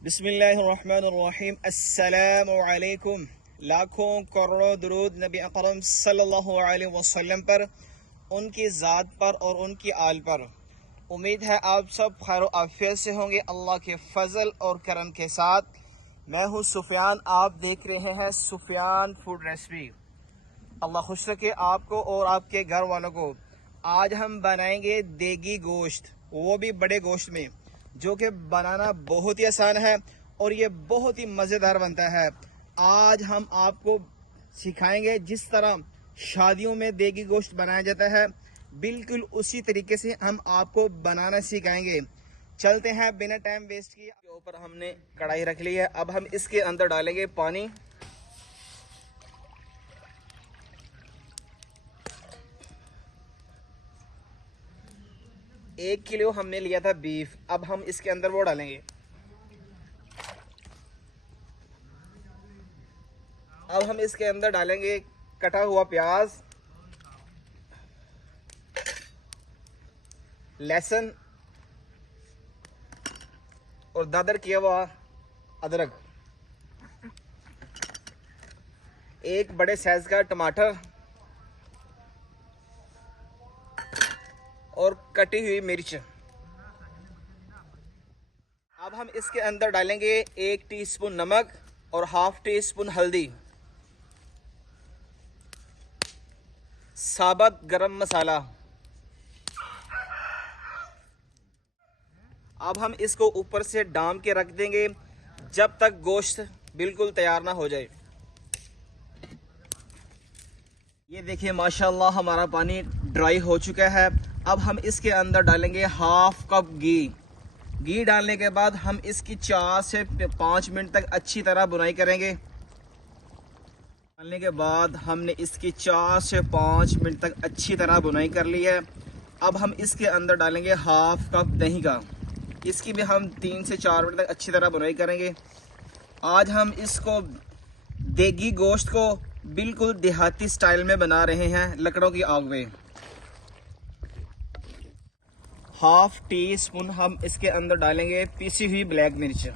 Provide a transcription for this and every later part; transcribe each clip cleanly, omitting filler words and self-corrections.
बिस्मिल्लाहिर्रहमानिर्रहीम। अस्सलामु अलैकुम। लाखों करोड़ों दुरूद नबी अकरम सल्लल्लाहु अलैहि वसल्लम पर, उनकी ज़ात पर और उनकी आल पर। उम्मीद है आप सब खैर आफियत से होंगे अल्लाह के फजल और करम के साथ। मैं हूँ सुफियान, आप देख रहे हैं सुफियान फूड रेसिपी। अल्लाह खुश रखे आपको और आपके घर वालों को। आज हम बनाएंगे देगी गोश्त, वो भी बड़े गोश्त में, जो कि बनाना बहुत ही आसान है और ये बहुत ही मज़ेदार बनता है। आज हम आपको सिखाएंगे जिस तरह शादियों में देगी गोश्त बनाया जाता है, बिल्कुल उसी तरीके से हम आपको बनाना सिखाएंगे। चलते हैं बिना टाइम वेस्ट किए। ऊपर हमने कढ़ाई रख ली है, अब हम इसके अंदर डालेंगे पानी। एक किलो हमने लिया था बीफ, अब हम इसके अंदर वो डालेंगे। अब हम इसके अंदर डालेंगे कटा हुआ प्याज, लहसुन और दादर किया हुआ अदरक, एक बड़े साइज का टमाटर और कटी हुई मिर्च। अब हम इसके अंदर डालेंगे 1 टीस्पून नमक और हाफ टी स्पून हल्दी, साबुत गरम मसाला। अब हम इसको ऊपर से डाम के रख देंगे जब तक गोश्त बिल्कुल तैयार ना हो जाए। ये देखिए माशाल्लाह हमारा पानी ड्राई हो चुका है। अब हम इसके अंदर डालेंगे हाफ कप घी डालने के बाद हम इसकी 4 से 5 मिनट तक अच्छी तरह बुनाई करेंगे। डालने के बाद हमने इसकी 4 से 5 मिनट तक अच्छी तरह बुनाई कर ली है। अब हम इसके अंदर डालेंगे हाफ कप दही का, इसकी भी हम 3 से 4 मिनट तक अच्छी तरह बुनाई करेंगे। आज हम इसको देगी गोश्त को बिल्कुल देहाती स्टाइल में बना रहे हैं, लकड़ों की आग में। हाफ टी स्पून हम इसके अंदर डालेंगे पीसी हुई ब्लैक मिर्च।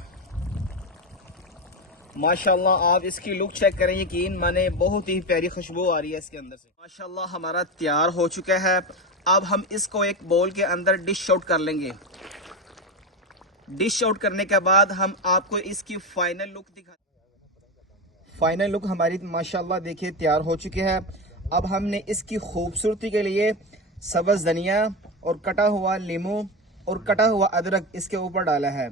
माशाल्लाह आप इसकी लुक चेक करें, यकीन माने बहुत ही प्यारी खुशबू आ रही है इसके अंदर से। माशाल्लाह हमारा तैयार हो चुका है। अब हम इसको एक बोल के अंदर डिश आउट कर लेंगे। डिश आउट करने के बाद हम आपको इसकी फाइनल लुक दिखा। फाइनल लुक हमारी माशाल्लाह देखिए तैयार हो चुकी है। अब हमने इसकी खूबसूरती के लिए सब्ज़ धनिया और कटा हुआ नींबू और कटा हुआ अदरक इसके ऊपर डाला है।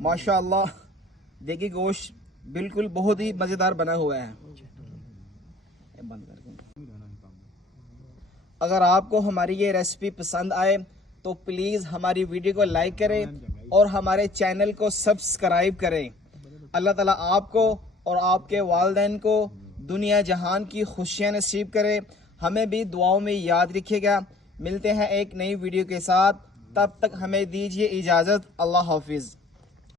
माशाल्लाह देखिए गोश्त बिल्कुल बहुत ही मज़ेदार बना हुआ है। अगर आपको हमारी ये रेसिपी पसंद आए तो प्लीज़ हमारी वीडियो को लाइक करें और हमारे चैनल को सब्सक्राइब करें। अल्लाह ताला आपको और आपके वालिदैन को दुनिया जहान की खुशियाँ नसीब करे। हमें भी दुआओं में याद रखिएगा। मिलते हैं एक नई वीडियो के साथ, तब तक हमें दीजिए इजाज़त। अल्लाह हाफिज़।